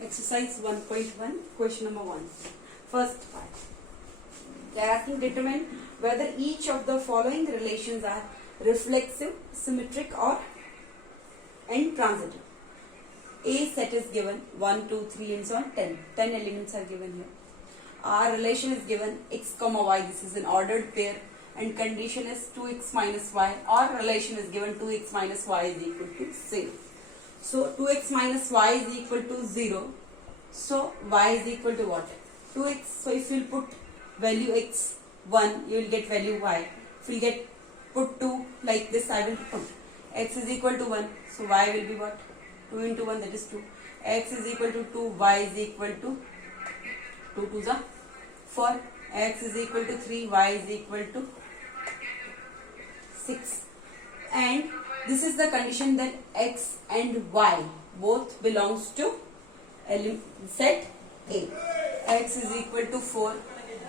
Exercise 1.1, question number 1. First part. They are asking determine whether each of the following relations are reflexive, symmetric or intransitive. A set is given 1, 2, 3 and so on 10. 10 elements are given here. Our relation is given x comma y. This is an ordered pair and condition is 2x minus y. Our relation is given 2x minus y is equal to 0. So 2x minus y is equal to 0. So y is equal to what? 2x. So if you put value x 1, you will get value y. If you get put 2 like this, I will put x is equal to 1. So y will be what? 2 into 1, that is 2. X is equal to 2, y is equal to 2 to the 4. X is equal to 3, y is equal to 6. And this is the condition that x and y both belongs to set A. X is equal to 4,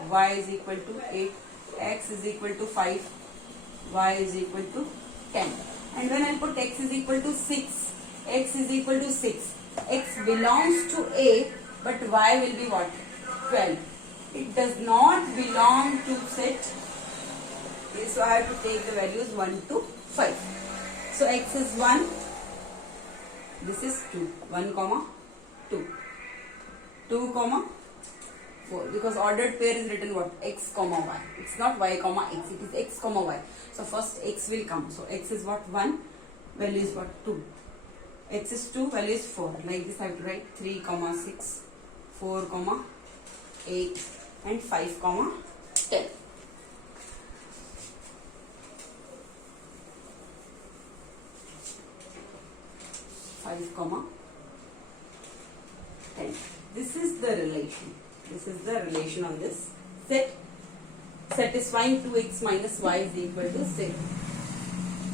y is equal to 8, x is equal to 5, y is equal to 10. And when I put x is equal to 6, x is equal to 6, x belongs to A, but y will be what? 12. It does not belong to set A, so I have to take the values 1 to 5. So x is 1, this is 2, 1 comma 2, 2 comma 4, because ordered pair is written what? X comma y. It's not y comma x, it is x comma y. So first x will come. So x is what? 1, value is what? 2. X is 2, value is 4. Like this I have to write 3 comma 6, 4 comma 8 and 5 comma 10. Comma 10. This is the relation. This is the relation on this set, satisfying 2x minus y is equal to 0.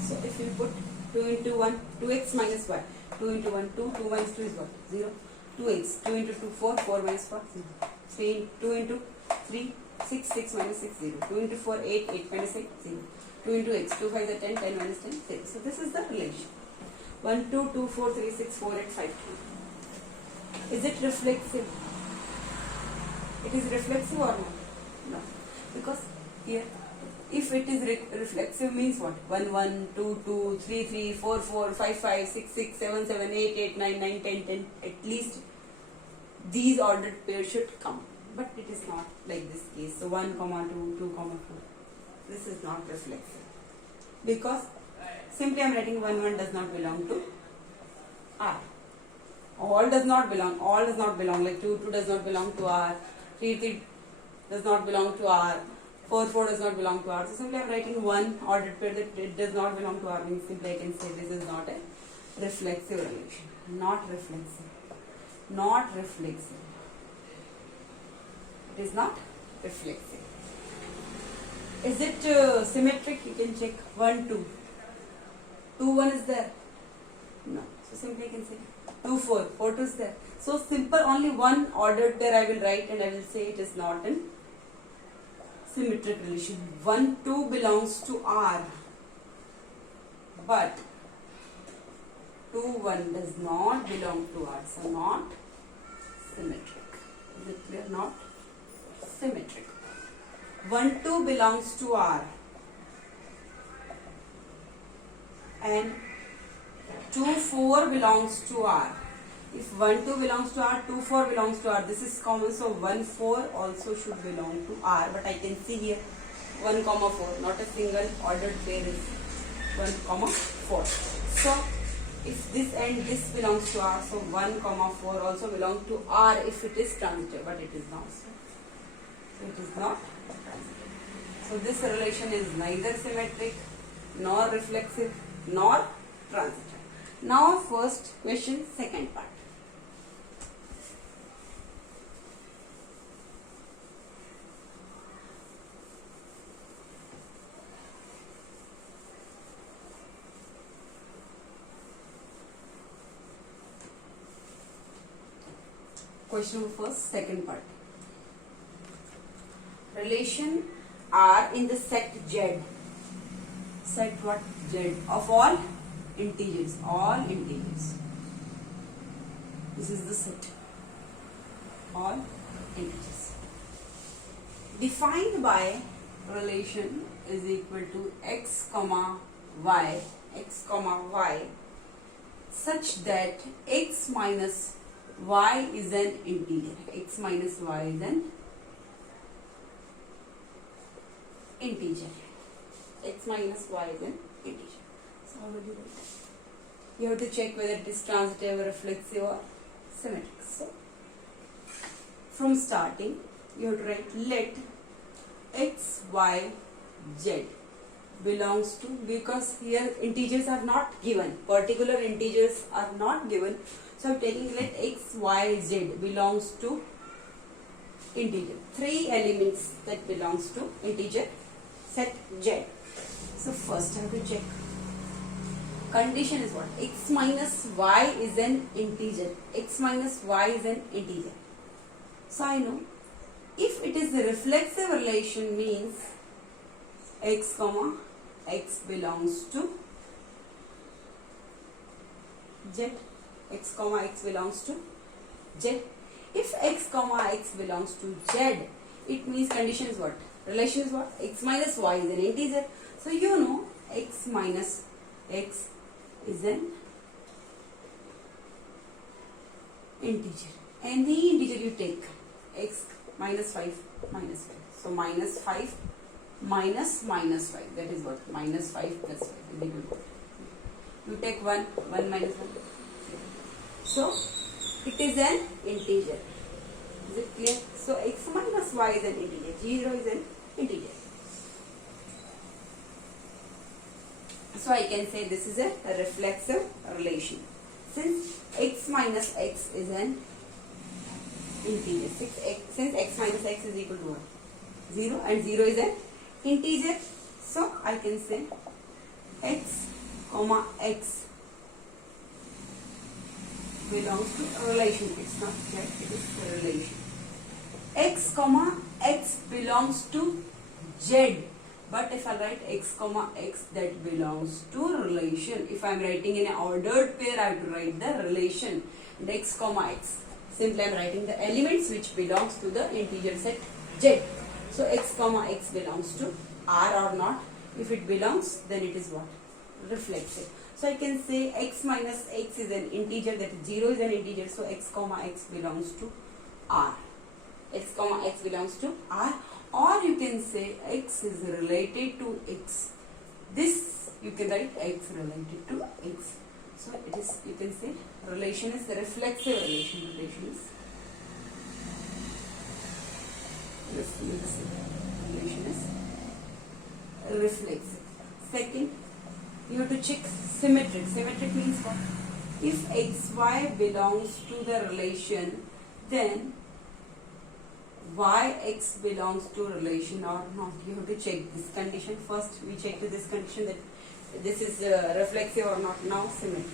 So if you put 2 into 1, 2x minus y, 2 into 1, 2, 2 minus 2 is what? 0. 2x, 2 into 2, 4, 4 minus 4, 0. 3, 2 into 3, 6, 6 minus 6, 0. 2 into 4, 8, 8 minus 6, 0. 2 into x, 2 5 is 10, 10 minus 10, 0. So this is the relation. 1, 2, 2, 4, 3, 6, 4, 8, 5, 2. Is it reflexive? It is reflexive or not? No. Because here, if it is reflexive means what? 1, 1, 2, 2, 3, 3, 4, 4, 5, 5, 6, 6, 7, 7, 8, 8, 9, 9, 10, 10. At least these ordered pairs should come. But it is not like this case. So 1, 2, 2, 4. This is not reflexive. Because simply I am writing 1, 1 does not belong to R. All does not belong. All does not belong. Like 2, 2 does not belong to R. 3, 3 does not belong to R. 4, 4 does not belong to R. So simply I am writing one ordered pair that it does not belong to R. Means simply I can say this is not a reflexive relation. Not reflexive. Not reflexive. It is not reflexive. Is it symmetric? You can check 1, 2. 2, 1 is there? No. So simply I can say 2, 4. 4, 2 is there. So simple, only one ordered pair I will write and I will say it is not in symmetric relation. 1, 2 belongs to R. But 2, 1 does not belong to R. So not symmetric. Is it clear? Not symmetric. 1, 2 belongs to R. And 2, 4 belongs to R. If 1, 2 belongs to R, 2, 4 belongs to R. This is common, so 1, 4 also should belong to R. But I can see here 1, 4. Not a single ordered pair is 1, 4. So if this and this belongs to R, so 1, 4 also belong to R if it is transitive, but it is not. So it is not transitive. So this relation is neither symmetric, nor reflexive, nor transitive. Now first question, second part. Question first, second part. Relation R in the set Z. Set what? Z. Of all integers. All integers. This is the set. all integers. Defined by relation is equal to x comma y such that x minus y is an integer. X minus y is an integer. X minus y is an integer. So how will you write that? You have to check whether it is transitive, reflexive or symmetric. So from starting you have to write let x, y, z belongs to, because here integers are not given, particular integers are not given, so I am taking let x, y, z belongs to integer. 3 elements that belongs to integer set z. So first I have to check. Condition is what? X minus y is an integer. X minus y is an integer. So I know if it is a reflexive relation means x comma x belongs to z. X comma x belongs to z. If x comma x belongs to z, it means condition is what? Relation is what? X minus y is an integer. So you know x minus x is an integer. Any integer you take, x minus 5 minus 5. So minus 5 minus 5. That is what? Minus 5 plus 5 is equal to. You take 1 minus 1. So it is an integer. Is it clear? So x minus y is an integer. 0 is an integer. So I can say this is a reflexive relation. Since x minus x is an integer, since x minus x is equal to what? 0, and 0 is an integer, so I can say x comma x belongs to a relation. It's not that, it is a relation. X comma x belongs to z. But if I write x comma x, that belongs to relation. If I am writing in an ordered pair, I have to write the relation. And x comma x, simply I am writing the elements which belongs to the integer set z. So x comma x belongs to R or not. If it belongs, then it is what? Reflexive. So I can say x minus x is an integer, that is 0 is an integer. So x comma x belongs to R. X comma x belongs to R. Or you can say x is related to x. This you can write x related to x. So it is, you can say relation is the reflexive relation. Relation is reflexive. Second, you have to check symmetric. Symmetric means what? If xy belongs to the relation, then yx belongs to relation or not. You have to check this condition. First we check this condition that this is reflexive or not. Now symmetric.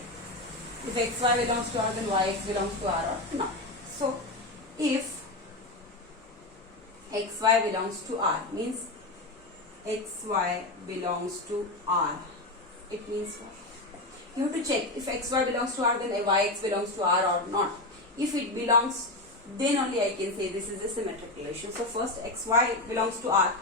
If xy belongs to R, then yx belongs to R or not. So if xy belongs to R means xy belongs to R, it means what? You have to check if xy belongs to R, then yx belongs to R or not. If it belongs, then only I can say this is a symmetric relation. So first xy belongs to R.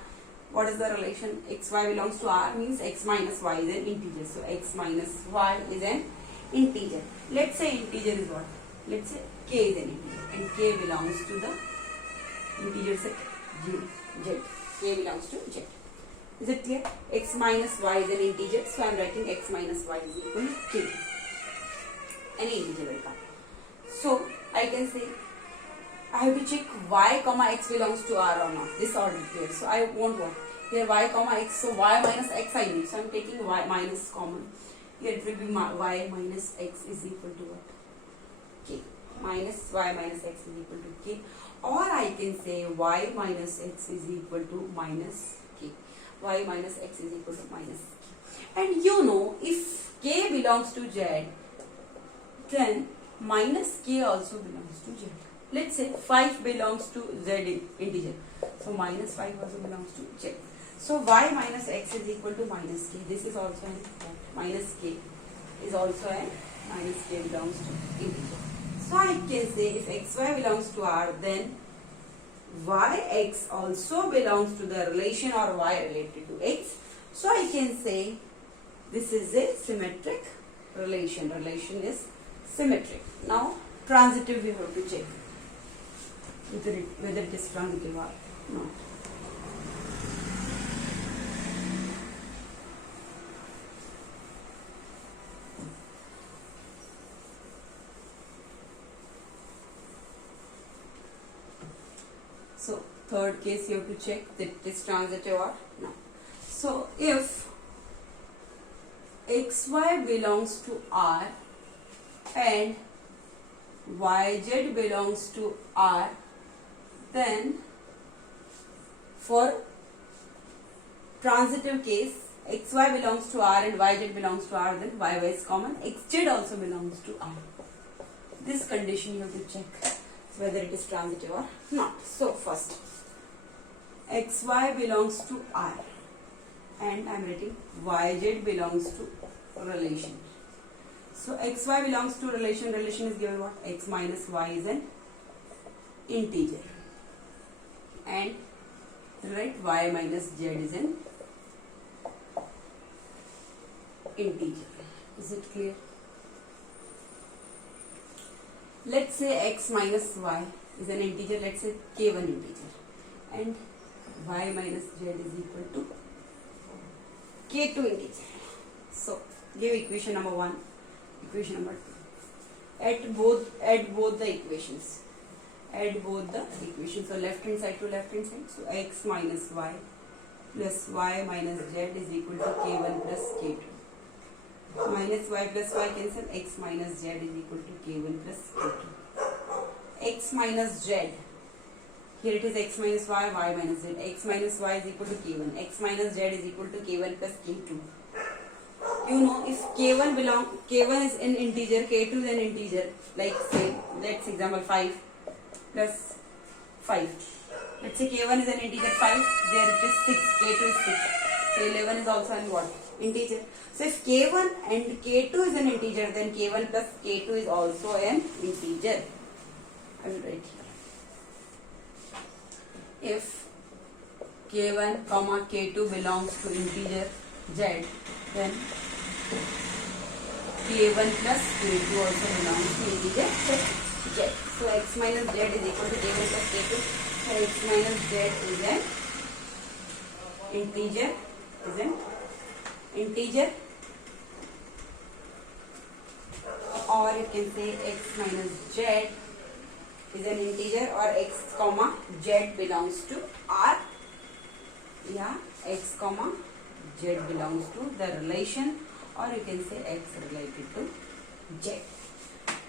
What is the relation? Xy belongs to R means x minus y is an integer. So x minus y is an integer. Let's say integer is what? Let's say k is an integer, and k belongs to the integer set z. K belongs to z. Is it clear? X minus y is an integer, so I am writing x minus y is equal to k. Any integer will come. So I can say I have to check y comma x belongs to R or not. This order here. So I want what? Here y comma x. So y minus x I need. So I am taking y minus common. Here it will be y minus x is equal to what? K. Minus y minus x is equal to k. Or I can say y minus x is equal to minus k. Y minus x is equal to minus k. And you know, if k belongs to z, then minus k also belongs to z. Let's say 5 belongs to z integer. So minus 5 also belongs to z. So y minus x is equal to minus k. This is also an minus k is also an minus k belongs to integer. So I can say if xy belongs to R, then yx also belongs to the relation or y related to x. So I can say this is a symmetric relation. Relation is symmetric. Now transitive we have to check whether it is transitive or not. So third case you have to check that it is transitive or not. So if xy belongs to R and yz belongs to R, then for transitive case xy belongs to R and yz belongs to R, then yy is common, xz also belongs to R. This condition you have to check whether it is transitive or not. So first xy belongs to R and I am writing yz belongs to relation. So xy belongs to relation. Relation is given what? X minus y is an integer and right y minus z is an integer. Is it clear? Let's say x minus y is an integer. Let's say k1 integer and y minus z is equal to k2 integer. So give equation number 1, equation number 2. Add both the equations. Add both the equations. So left hand side to left hand side. So x minus y plus y minus z is equal to k1 plus k2. Minus y plus y cancel. X minus z is equal to k1 plus k2. X minus z. Here it is x minus y, y minus z. X minus y is equal to k1. X minus z is equal to k1 plus k2. You know, if k1 is an integer, k2 is an integer. Like say, let's example 5 plus 5. Let's say k1 is an integer 5. There it is 6. K2 is 6. So 11 is also an what? Integer. So if k1 and k2 is an integer, then k1 plus k2 is also an integer. I will write here. If k1 comma k2 belongs to integer z, then k1 plus k2 also belongs to integer z. So x minus z is equal to k1 plus k2. So x minus z is an integer. Or you can say x minus z is an integer, or x comma z belongs to R. Yeah, x comma z belongs to the relation, or you can say x related to z.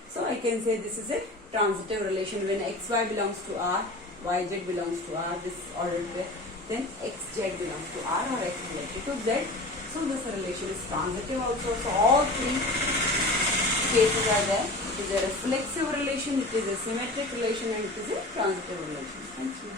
So I can say this is a transitive relation when xy belongs to R, yz belongs to R, this ordered pair, then xz belongs to R or x related to z. So this relation is transitive also. So all three cases are there. It is a reflexive relation, it is a symmetric relation, and it is a transitive relation. Thank you.